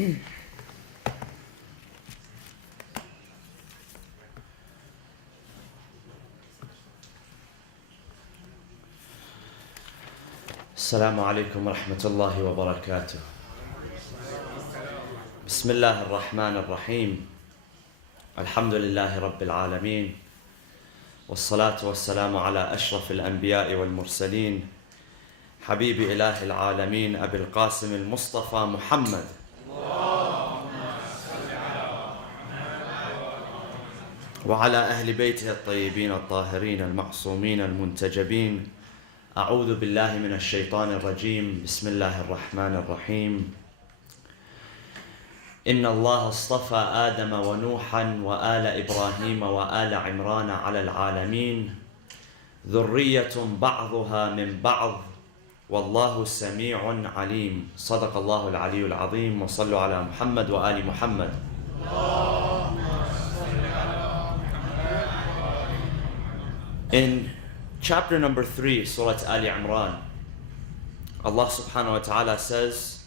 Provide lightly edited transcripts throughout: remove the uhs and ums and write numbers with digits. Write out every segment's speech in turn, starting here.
السلام عليكم ورحمة الله وبركاته. بسم الله الرحمن الرحيم. الحمد لله رب العالمين، والصلاة والسلام على أشرف الأنبياء والمرسلين، حبيب إله العالمين أبي القاسم المصطفى محمد. وعلى أهل بيته الطيبين الطاهرين المعصومين المنتجبين. أعوذ بالله من الشيطان الرجيم. بسم الله الرحمن الرحيم. إن الله اصطفى آدم ونوحا وآل إبراهيم وآل عمران على العالمين، ذرية بعضها من بعض، والله سميع عليم. صدق الله العلي العظيم. وصلوا على محمد وآل محمد. In chapter number 3, Surah Al Imran, Allah subhanahu wa ta'ala says,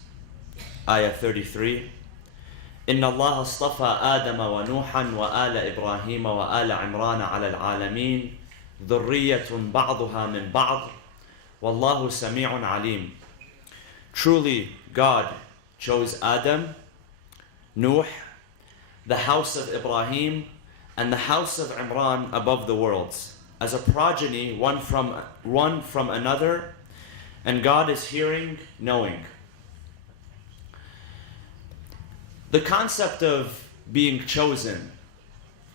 ayah 33, إن الله اصطفى آدم ونوحا وآل إبراهيم وآل عمران على العالمين، ذرية بعضها من بعض، والله سميع عليم. Truly, God chose Adam, Nuh, the house of Ibrahim, and the house of Imran above the worlds, as a progeny, one from another, and God is hearing, knowing. The concept of being chosen,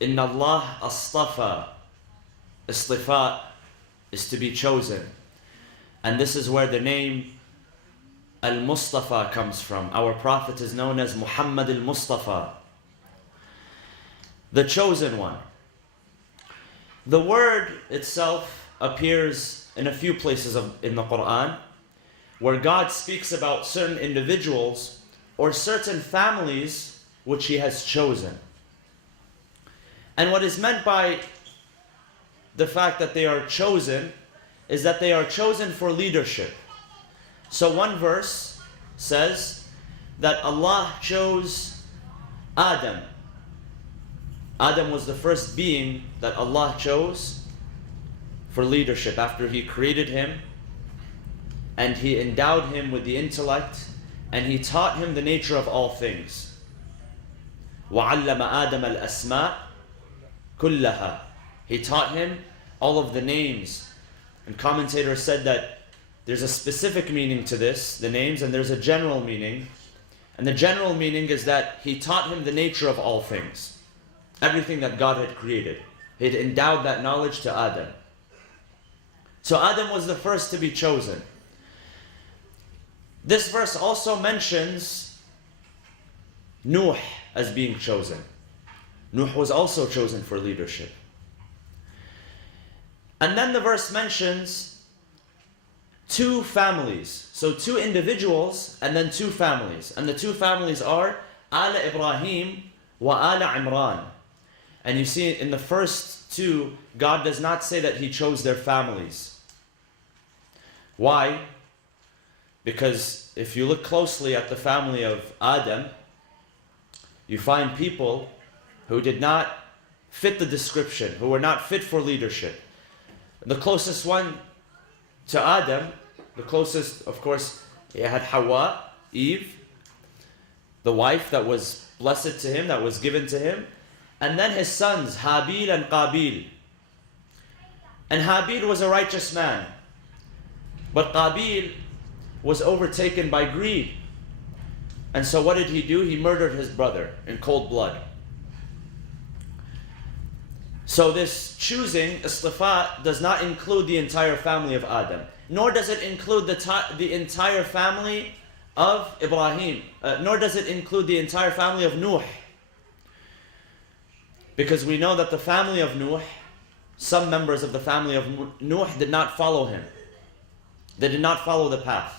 Inna Allah astafa, istifa, is to be chosen. And this is where the name Al-Mustafa comes from. Our Prophet is known as Muhammad al-Mustafa, the chosen one. The word itself appears in a few places in the Quran where God speaks about certain individuals or certain families which He has chosen. And what is meant by the fact that they are chosen is that they are chosen for leadership. So one verse says that Allah chose Adam. Adam was the first being that Allah chose for leadership after He created him and He endowed him with the intellect and He taught him the nature of all things. وَعَلَّمَ آدَمَ الْأَسْمَاءِ كُلَّهَا. He taught him all of the names. And commentators said that there's a specific meaning to this, the names, and there's a general meaning. And the general meaning is that He taught him the nature of all things. Everything that God had created. He had endowed that knowledge to Adam. So Adam was the first to be chosen. This verse also mentions Nuh as being chosen. Nuh was also chosen for leadership. And then the verse mentions two families. So two individuals and then two families. And the two families are Al Ibrahim wa Al Imran. And you see in the first two, God does not say that He chose their families. Why? Because if you look closely at the family of Adam, you find people who did not fit the description, who were not fit for leadership. The closest one to Adam, the closest, of course, he had Hawa, Eve, the wife that was blessed to him, that was given to him. And then his sons, Habil and Qabil. And Habil was a righteous man. But Qabil was overtaken by greed. And so what did he do? He murdered his brother in cold blood. So this choosing, istifa, does not include the entire family of Adam. Nor does it include the entire family of Ibrahim. Nor does it include the entire family of Nuh. Because we know that the family of Nuh, some members of the family of Nuh did not follow him. They did not follow the path.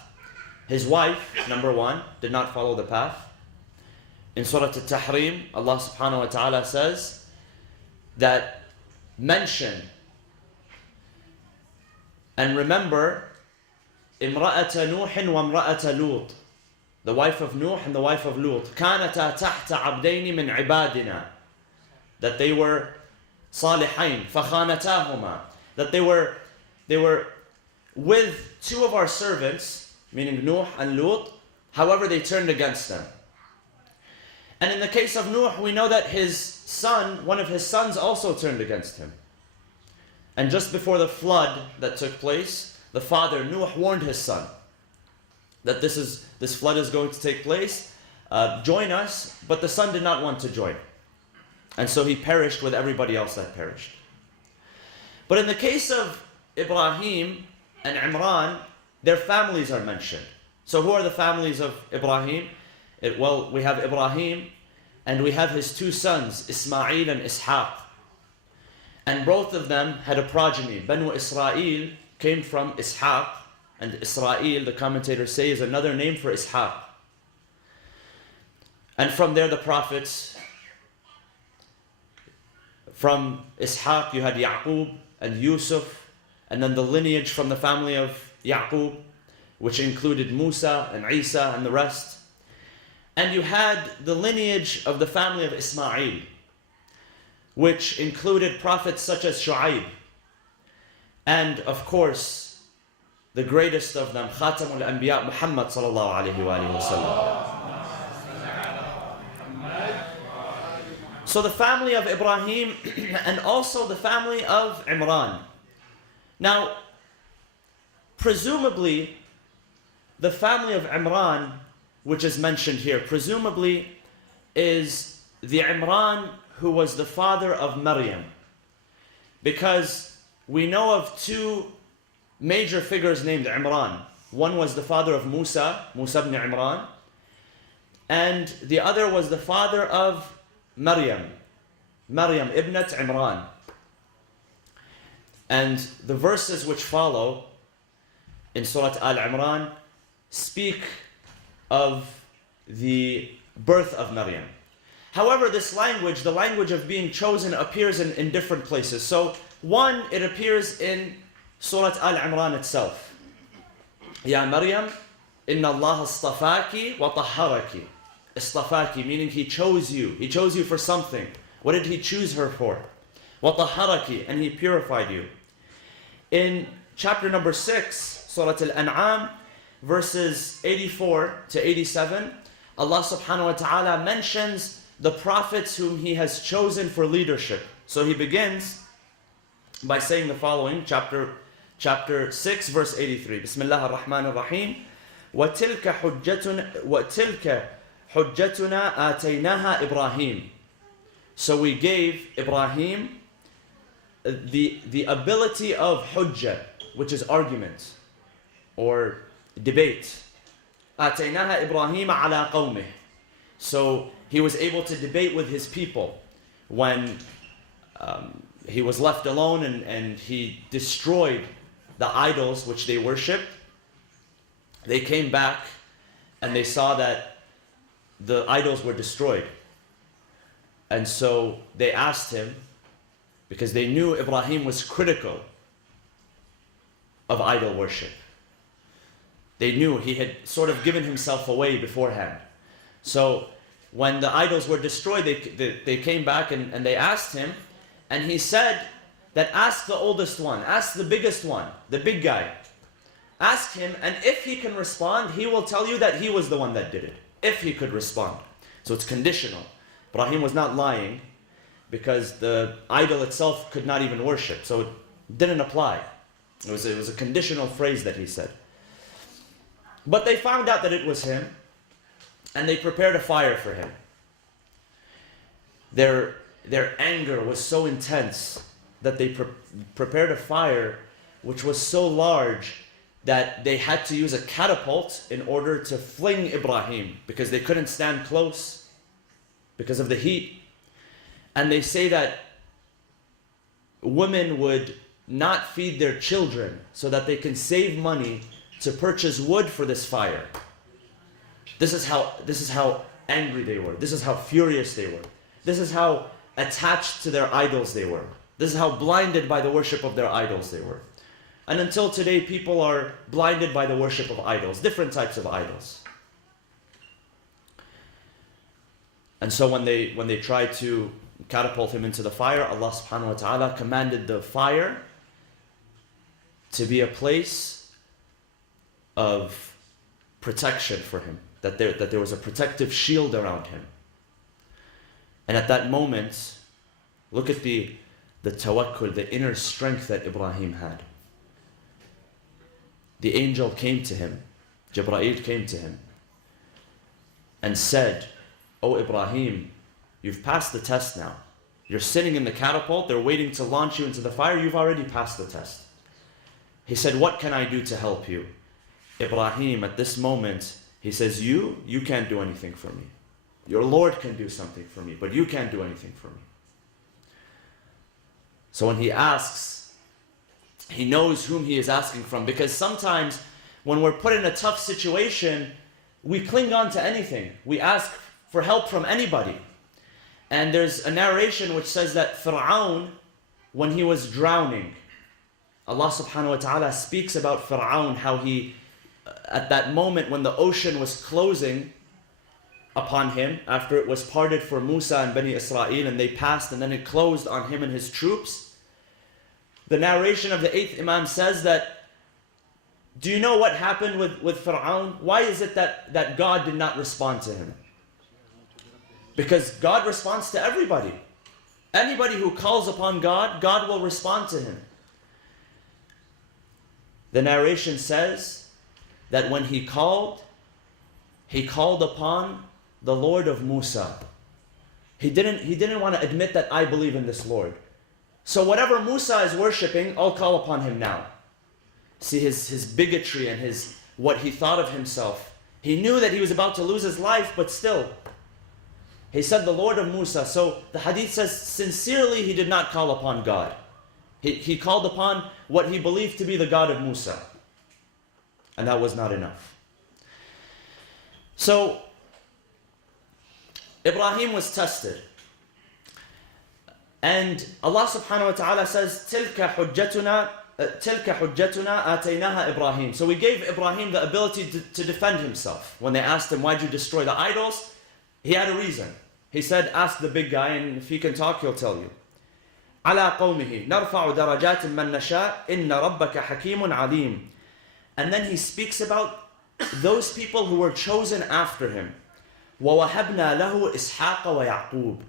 His wife, number one, did not follow the path. In Surah Al-Tahrim, Allah subhanahu wa ta'ala says that mention and remember Imra'ata Nuhin wa Imra'ata Lut, the wife of Nuh and the wife of Lut, كانتا تحت عبدين من عبادنا, that they were صالحين فخانتاهما, that they were with two of our servants, meaning Nuh and Lut, however they turned against them. And in the case of Nuh, we know that his son, one of his sons, also turned against him. And just before the flood that took place, the father, Nuh, warned his son that this flood is going to take place, join us, but the son did not want to join. And so he perished with everybody else that perished. But in the case of Ibrahim and Imran, their families are mentioned. So who are the families of Ibrahim? Well, we have Ibrahim and we have his two sons, Ismail and Ishaq. And both of them had a progeny. Banu Israel came from Ishaq, and Israel, the commentators say, is another name for Ishaq. And from there the prophets, from Ishaq you had Yaqub and Yusuf, and then the lineage from the family of Yaqub, which included Musa and Isa and the rest. And you had the lineage of the family of Ismail, which included prophets such as Shu'aib. And of course, the greatest of them, Khatamul Anbiya, Muhammad sallallahu alayhi wa sallam. So the family of Ibrahim and also the family of Imran. Now, presumably, the family of Imran, which is mentioned here, presumably is the Imran who was the father of Maryam. Because we know of two major figures named Imran. One was the father of Musa ibn Imran, and the other was the father of Maryam ibnat Imran. And the verses which follow in Surah Al-Imran speak of the birth of Maryam. However, this language, the language of being chosen, appears in different places. So, one, it appears in Surah Al-Imran itself. Ya Maryam, inna Allah astafaki wa tahharaki. Istafaki, meaning He chose you. He chose you for something. What did He choose her for? Wa tahharaki, and He purified you. In chapter number 6, Surah Al-An'am, verses 84 to 87, Allah subhanahu wa ta'ala mentions the prophets whom He has chosen for leadership. So He begins by saying the following, chapter 6, verse 83. Bismillah ar-Rahman ar-Rahim. وَتِلْكَ حُجَّتُنَا آتَيْنَاهَا إِبْرَاهِيمَ. So we gave Ibrahim the ability of hujjah, which is argument or debate. آتَيْنَاهَا إِبْرَاهِيمَ عَلَى قَوْمِهِ. So he was able to debate with his people when he was left alone and he destroyed the idols which they worshipped. They came back and they saw that the idols were destroyed. And so they asked him, because they knew Ibrahim was critical of idol worship. They knew he had sort of given himself away beforehand. So when the idols were destroyed, they came back and they asked him, and he said that ask the oldest one, ask the biggest one, the big guy. Ask him, and if he can respond, he will tell you that he was the one that did it. If he could respond. So it's conditional. Ibrahim was not lying because the idol itself could not even worship. So it didn't apply. It was a conditional phrase that he said. But they found out that it was him, and they prepared a fire for him. Their anger was so intense that they prepared a fire which was so large that they had to use a catapult in order to fling Ibrahim, because they couldn't stand close because of the heat. And they say that women would not feed their children so that they can save money to purchase wood for this fire. This is how angry they were. This is how furious they were. This is how attached to their idols they were. This is how blinded by the worship of their idols they were. And until today, people are blinded by the worship of idols, different types of idols. And so when they tried to catapult him into the fire, Allah subhanahu wa ta'ala commanded the fire to be a place of protection for him, that there was a protective shield around him. And at that moment, look at the tawakkul, the inner strength that Ibrahim had. The angel came to him, Jibreel came to him and said, "Oh Ibrahim, you've passed the test now. You're sitting in the catapult, they're waiting to launch you into the fire, you've already passed the test." He said, "What can I do to help you?" Ibrahim, at this moment, he says, you can't do anything for me. Your Lord can do something for me, but you can't do anything for me. So when he asks, he knows whom he is asking from, because sometimes when we're put in a tough situation, we cling on to anything. We ask for help from anybody. And there's a narration which says that Fir'aun, when he was drowning, Allah subhanahu wa ta'ala speaks about Fir'aun, how he, at that moment when the ocean was closing upon him, after it was parted for Musa and Bani Israel and they passed and then it closed on him and his troops, the narration of the 8th Imam says that, do you know what happened with Fir'aun? Why is it that God did not respond to him? Because God responds to everybody. Anybody who calls upon God, God will respond to him. The narration says that when he called upon the Lord of Musa. He didn't want to admit that I believe in this Lord. So whatever Musa is worshipping, I'll call upon him now. See his bigotry and what he thought of himself. He knew that he was about to lose his life, but still. He said the Lord of Musa. So the hadith says sincerely he did not call upon God. He called upon what he believed to be the God of Musa. And that was not enough. So Ibrahim was tested. And Allah subhanahu wa ta'ala says, تِلْكَ حُجَّتُنَا آتَيْنَاهَا Ibrahim. So we gave Ibrahim the ability to defend himself. When they asked him, why'd you destroy the idols? He had a reason. He said, ask the big guy, and if he can talk, he'll tell you. عَلَىٰ قَوْمِهِ نَرْفَعُ دَرَجَاتٍ مَّن نَشَاءُ إِنَّ رَبَّكَ حَكِيمٌ عَلِيمٌ. And then he speaks about those people who were chosen after him. وَوَهَبْنَا لَهُ إِسْحَاقَ وَيَعْقُوبَ.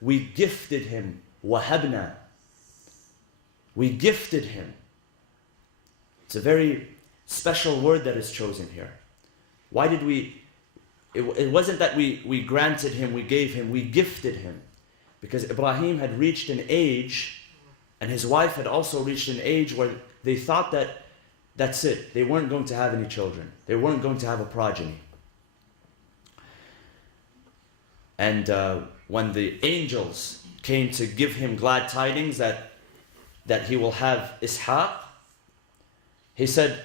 We gifted him. وَهَبْنَا. We gifted him. It's a very special word that is chosen here. Why did we... It wasn't that we granted him, we gave him, we gifted him. Because Ibrahim had reached an age, and his wife had also reached an age where they thought that that's it. They weren't going to have any children. They weren't going to have a progeny. And when the angels came to give him glad tidings that he will have Ishaq, he said,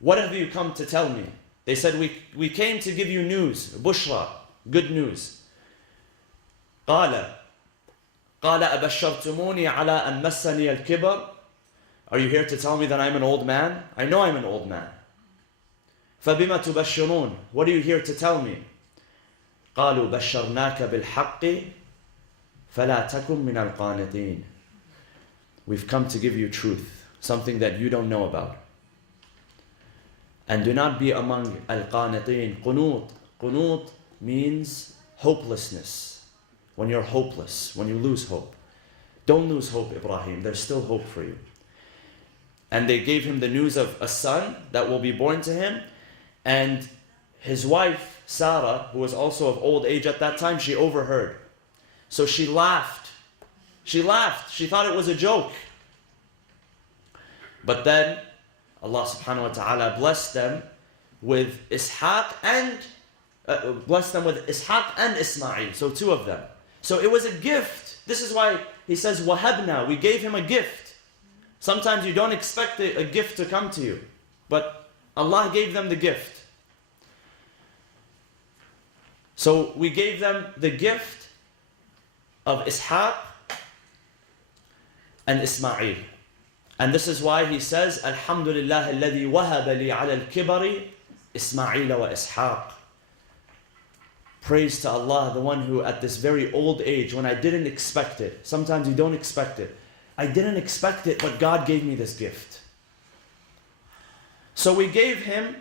what have you come to tell me? They said, we came to give you news, bushra, good news. قال أبشرتموني على أن مسني الكبر. Are you here to tell me that I'm an old man? I know I'm an old man. فبما تبشرون. What are you here to tell me? قالوا بشرناك بالحق فلا تكن من القانطين. We've come to give you truth, something that you don't know about. And do not be among al-qanitin. Qunut. Qunut means hopelessness. When you're hopeless, when you lose hope. Don't lose hope, Ibrahim. There's still hope for you. And they gave him the news of a son that will be born to him. And his wife, Sarah, who was also of old age at that time, she overheard. So she laughed. She laughed. She thought it was a joke. But then Allah subhanahu wa ta'ala blessed them with Ishaq and Ismail. So two of them. So it was a gift. This is why he says, wahabna, we gave him a gift. Sometimes you don't expect a gift to come to you. But Allah gave them the gift. So we gave them the gift of Ishaq and Ismail. And this is why he says, Alhamdulillah alladhi wahaba li ala al-kibari Ismail wa Ishaq. Praise to Allah, the one who at this very old age, when I didn't expect it, sometimes you don't expect it. I didn't expect it, but God gave me this gift. So we gave him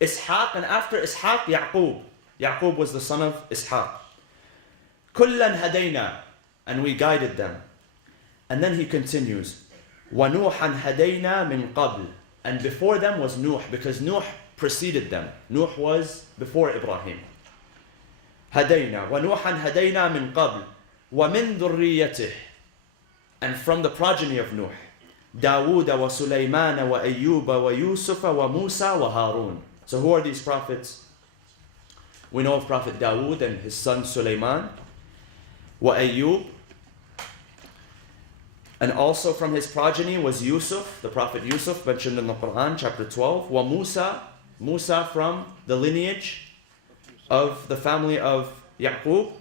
Ishaq, and after Ishaq, Yaqub. Yaqub was the son of Ishaq. Kullan hadayna, and we guided them. And then he continues, وَنُوحًا هَدَيْنَا مِنْ قَبْلِ. And before them was Nuh, because Nuh preceded them. Nuh was before Ibrahim. هَدَيْنَا وَنُوحًا هَدَيْنَا مِنْ قَبْلِ وَمِنْ ذُرِّيَّتِهِ. And from the progeny of Nuh, داود وسليمان وأيوب ويوسف وموسى وهارون. So who are these prophets? We know of Prophet Dawood and his son Sulaiman, وأيوب. And also from his progeny was Yusuf, the Prophet Yusuf mentioned in the Quran, chapter 12. وَمُوسَى, Musa from the lineage of the family of Yaqub.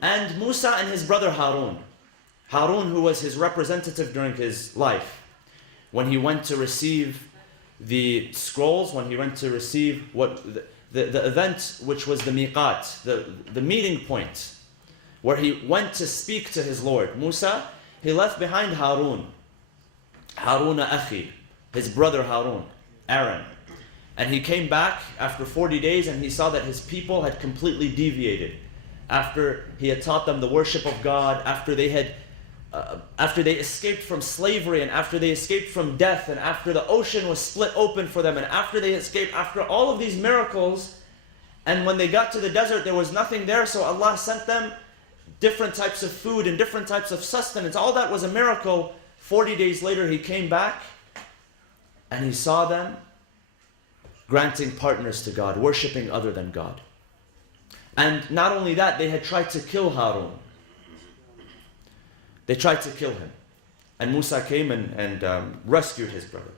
And Musa and his brother Harun. Harun, who was his representative during his life. When he went to receive the scrolls, when he went to receive the event which was the miqat, the meeting point, where he went to speak to his Lord. Musa, he left behind Harun. Haruna akhi, his brother Harun, Aaron. And he came back after 40 days and he saw that his people had completely deviated. After he had taught them the worship of God, after they escaped from slavery, and after they escaped from death, and after the ocean was split open for them, and after they escaped, after all of these miracles, and when they got to the desert, there was nothing there, so Allah sent them different types of food and different types of sustenance. All that was a miracle. 40 days later, he came back, and he saw them granting partners to God, worshipping other than God. And not only that, they had tried to kill Harun. They tried to kill him. And Musa came and rescued his brother.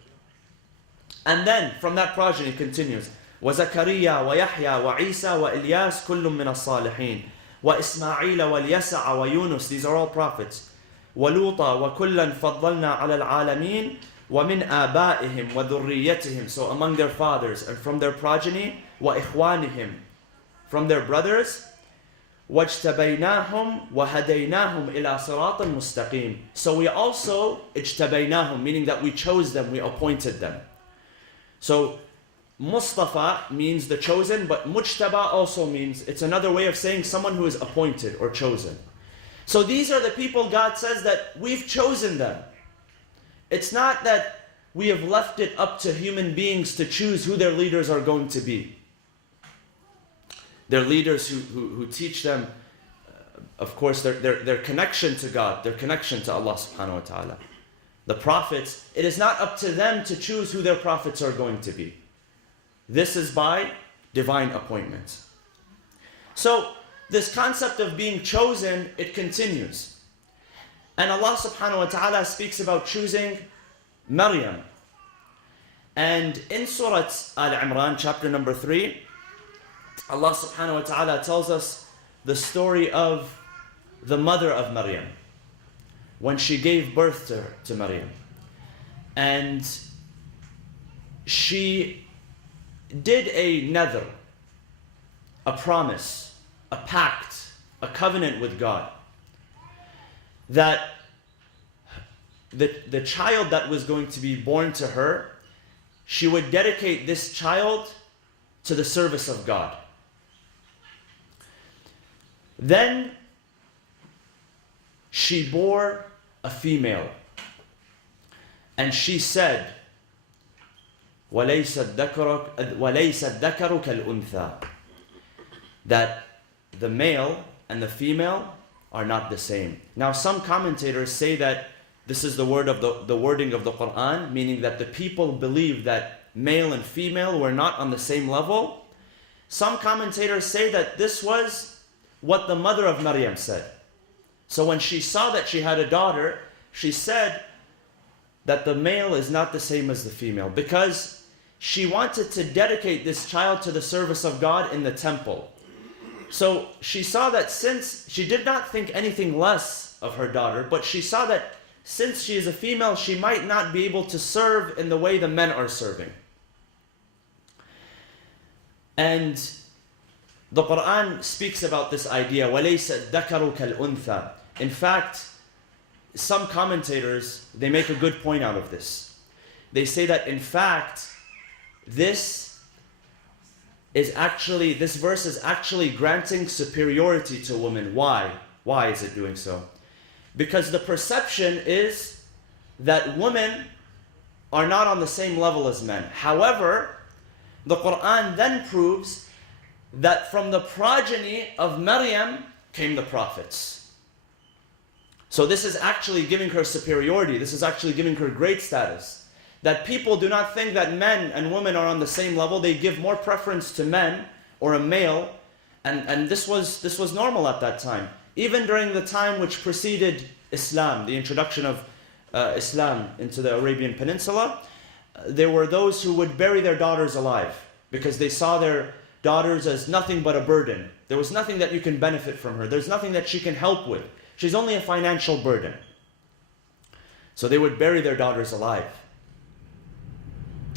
And then, from that progeny, continues, وَزَكَرِيَّا وَيَحْيَا وَعِيسَى وَإِلْيَاسَ كُلٌّ مِّنَ الصَّالِحِينَ وَإِسْمَاعِيلَ وَالْيَسَعَ وَيُونُسَ. These are all prophets. وَلُوطًا وَكُلًّا فَضَّلْنَا عَلَى الْعَالَمِينَ وَمِنْ آبَائِهِمْ وَذُرِّيَّتِهِمْ. So among their fathers and from their progeny, وَإِخْوَانِهِمْ, from their brothers, وَاجْتَبَيْنَاهُمْ وَهَدَيْنَاهُمْ إِلَى صِرَاطٍ مُسْتَقِيمٍ. So we also, اجْتَبَيْنَاهُم, meaning that we chose them, we appointed them. So Mustafa means the chosen, but Mujtaba also means, it's another way of saying someone who is appointed or chosen. So these are the people God says that we've chosen them. It's not that we have left it up to human beings to choose who their leaders are going to be. Their leaders who teach them, of course, their connection to God, their connection to Allah subhanahu wa ta'ala. The prophets, it is not up to them to choose who their prophets are going to be. This is by divine appointment. So, this concept of being chosen, it continues. And Allah subhanahu wa ta'ala speaks about choosing Maryam. And in Surah Al-Imran, chapter number 3, Allah subhanahu wa ta'ala tells us the story of the mother of Maryam, when she gave birth to Maryam. And she did a nadhr, a promise, a pact, a covenant with God, that the child that was going to be born to her, she would dedicate this child to the service of God. Then she bore a female, and she said, وَلَيْسَ الذَّكَرُ كَالْأُنْثَى, that the male and the female are not the same. Now some commentators say that this is the wording of the Quran, meaning that the people believe that male and female were not on the same level. Some commentators say that this was what the mother of Maryam said. So when she saw that she had a daughter, she said that the male is not the same as the female, because she wanted to dedicate this child to the service of God in the temple. So she saw that since she did not think anything less of her daughter, but she saw that since she is a female, she might not be able to serve in the way the men are serving. And the Quran speaks about this idea, وَلَيْسَ الذَّكَرُ كَالْأُنْثَى. In fact, some commentators, they make a good point out of this. They say that in fact, this verse is actually granting superiority to women. Why? Why is it doing so? Because the perception is that women are not on the same level as men. However, the Quran then proves that from the progeny of Maryam came the prophets. So this is actually giving her superiority. This is actually giving her great status. That people do not think that men and women are on the same level. They give more preference to men or a male. And this was normal at that time. Even during the time which preceded Islam, the introduction of Islam into the Arabian Peninsula, there were those who would bury their daughters alive because they saw their daughters as nothing but a burden. There was nothing that you can benefit from her. There's nothing that she can help with. She's only a financial burden. So they would bury their daughters alive.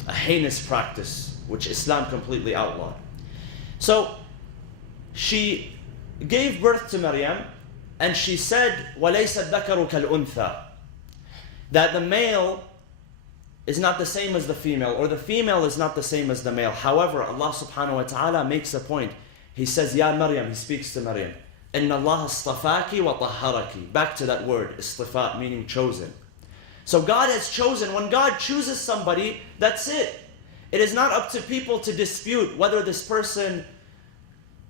A heinous practice which Islam completely outlawed. So she gave birth to Maryam and she said, وَلَيْسَ الذَّكَرُ كَالْأُنْثَى, that the male is not the same as the female, or the female is not the same as the male. However, Allah subhanahu wa ta'ala makes a point. He says, Ya Maryam, He speaks to Maryam, إِنَّ اللَّهَ اصْطَفَاكِ وَطَهَّرَكِ. Back to that word, istifa, meaning chosen. So God has chosen. When God chooses somebody, that's it. It is not up to people to dispute whether this person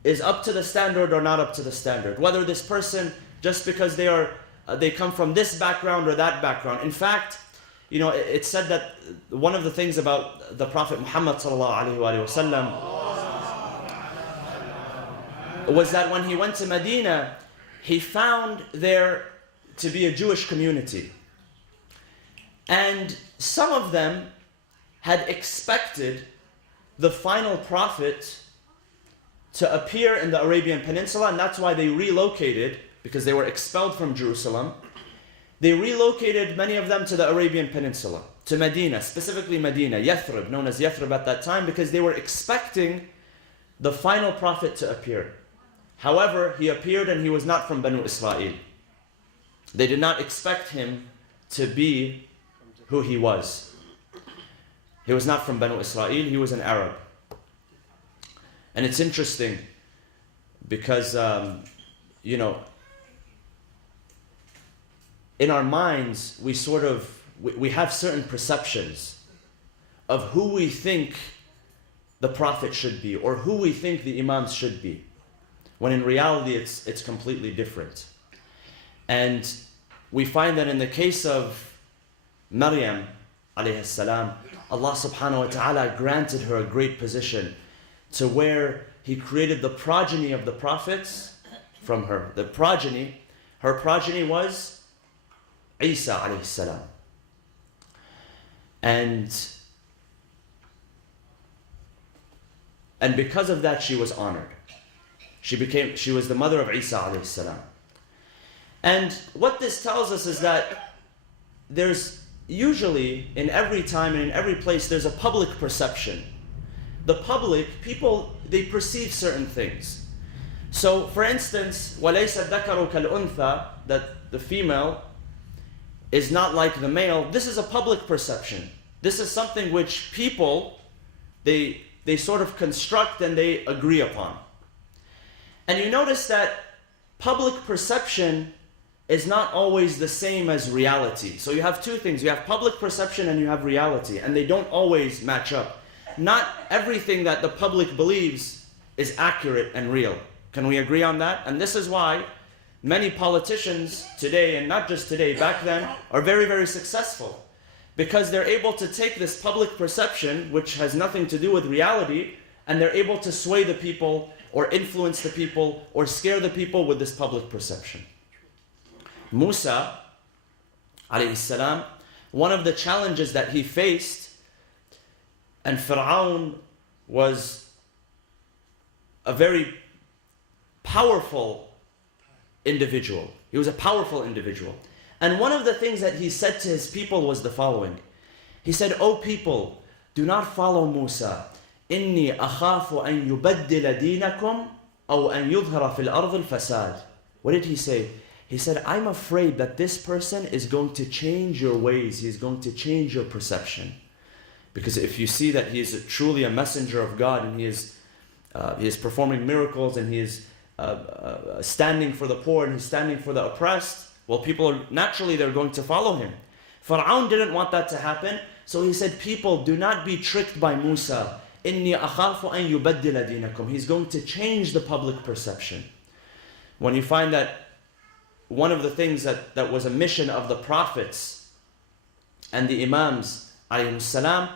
is up to the standard or not up to the standard. Whether this person, just because they come from this background or that background. In fact, you know, it's said that one of the things about the Prophet Muhammad sallallahu alaihi wasallam was that when he went to Medina, he found there to be a Jewish community. And some of them had expected the final prophet to appear in the Arabian Peninsula, and that's why they relocated, because they were expelled from Jerusalem. They relocated many of them to the Arabian Peninsula, to Medina, specifically Medina, Yathrib, known as Yathrib at that time, because they were expecting the final prophet to appear. However, he appeared and he was not from Banu Israel. They did not expect him to be who he was. He was not from Banu Israel, he was an Arab. And it's interesting because, you know, in our minds, we have certain perceptions of who we think the Prophet should be or who we think the Imams should be, when in reality it's completely different. And we find that in the case of Maryam alayhi salam, Allah subhanahu wa ta'ala granted her a great position to where He created the progeny of the prophets from her. Her progeny was Isa alayhi salam. And because of that she was honored. She was the mother of Isa alayhi salam. And what this tells us is that there's usually, in every time and in every place, there's a public perception. The public, people, they perceive certain things. So, for instance, وَلَيْسَ الذَّكَرُ كَالْأُنْثَى, that the female is not like the male, this is a public perception. This is something which people, they sort of construct and they agree upon. And you notice that public perception is not always the same as reality. So you have two things. You have public perception and you have reality, and they don't always match up. Not everything that the public believes is accurate and real. Can we agree on that? And this is why many politicians today, and not just today, back then, are very, very successful. Because they're able to take this public perception, which has nothing to do with reality, and they're able to sway the people, or influence the people, or scare the people with this public perception. Musa, alayhi salam, one of the challenges that he faced, and Fir'aun was a very powerful individual. He was a powerful individual. And one of the things that he said to his people was the following. He said, "O people, do not follow Musa. إِنِّي أَخَافُ أَن يُبَدِّلَ دِينَكُمْ أو أن يظهر في الأرض الفساد. What did he say? He said, I'm afraid that this person is going to change your ways. He's going to change your perception. Because if you see that he is truly a messenger of God and he is performing miracles and he is standing for the poor and he's standing for the oppressed, well, people naturally they're going to follow him. Fir'aun didn't want that to happen, so he said, people, do not be tricked by Musa. إِنِّي أَخَافُ أَن يُبَدِّلَ دِينَكُمْ. He's going to change the public perception. When you find that one of the things that was a mission of the prophets and the imams, alayhim salam,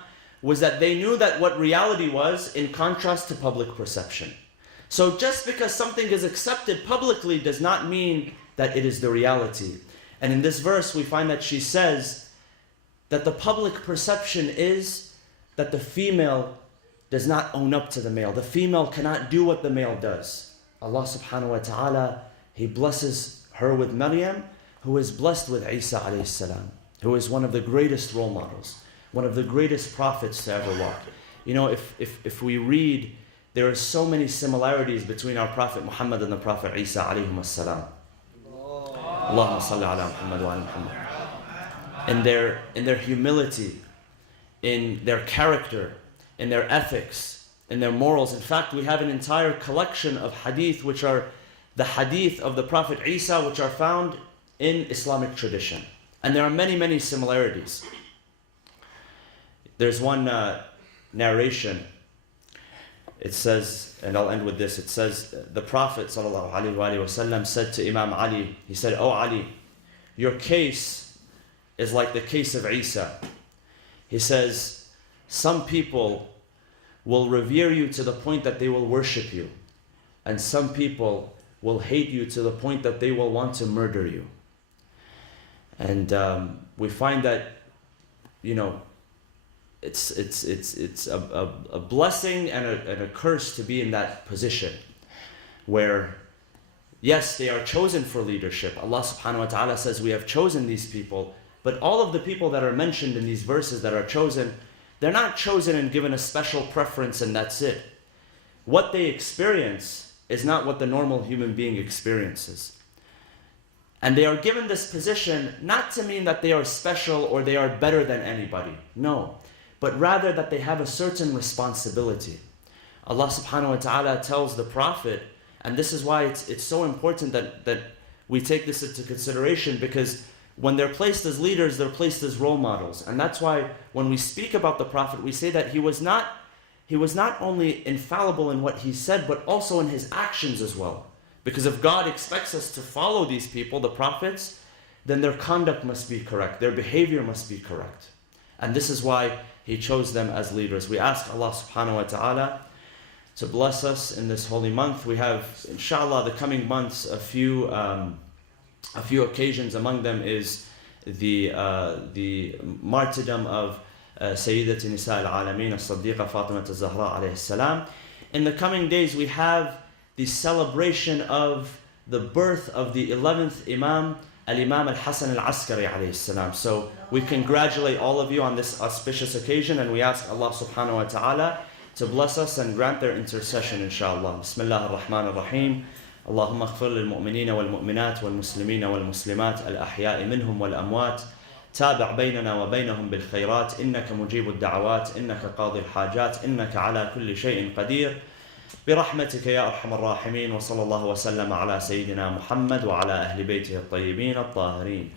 was that they knew that what reality was in contrast to public perception. So just because something is accepted publicly does not mean that it is the reality. And in this verse we find that she says that the public perception is that the female does not own up to the male. The female cannot do what the male does. Allah subhanahu wa ta'ala, He blesses her with Maryam, who is blessed with Isa alayhi salam, who is one of the greatest role models, one of the greatest prophets to ever walk. You know, if we read, there are so many similarities between our Prophet Muhammad and the Prophet Isa alayhi salam. Allahumma salli ala Muhammad wa ala Muhammad. In their humility, in their character, in their ethics, in their morals. In fact, we have an entire collection of hadith which are the hadith of the Prophet Isa, which are found in Islamic tradition. And there are many, many similarities. There's one narration. It says, and I'll end with this, it says, the Prophet ﷺ said to Imam Ali, he said, "Oh Ali, your case is like the case of Isa." He says, some people will revere you to the point that they will worship you, and some people will hate you to the point that they will want to murder you. And we find that, you know, it's a blessing and a curse to be in that position where, yes, they are chosen for leadership. Allah subhanahu wa ta'ala says we have chosen these people, but all of the people that are mentioned in these verses that are chosen, they're not chosen and given a special preference and that's it. What they experience is not what the normal human being experiences. And they are given this position not to mean that they are special or they are better than anybody. No. But rather that they have a certain responsibility. Allah subhanahu wa ta'ala tells the Prophet, and this is why it's so important that we take this into consideration, because when they're placed as leaders, they're placed as role models. And that's why when we speak about the Prophet, we say that he was not only infallible in what he said, but also in his actions as well. Because if God expects us to follow these people, the prophets, then their conduct must be correct, their behavior must be correct. And this is why He chose them as leaders. We ask Allah subhanahu wa ta'ala to bless us in this holy month. We have, inshallah, the coming months, a few occasions. Among them is the martyrdom of Sayyidat Nisa al-Alameen as-Siddiqa Fatima al-Zahra alayhi salam. In the coming days, we have the celebration of the birth of the 11th Imam, Al-Imam Al-Hasan Al-Askari alayhi salam. So we congratulate all of you on this auspicious occasion, and we ask Allah subhanahu wa ta'ala to bless us and grant their intercession, inshallah. Bismillah ar-Rahman ar-Rahim. اللهم اغفر للمؤمنين والمؤمنات والمسلمين والمسلمات الأحياء منهم والأموات تابع بيننا وبينهم بالخيرات إنك مجيب الدعوات إنك قاضي الحاجات إنك على كل شيء قدير برحمتك يا أرحم الراحمين وصلى الله وسلم على سيدنا محمد وعلى أهل بيته الطيبين الطاهرين.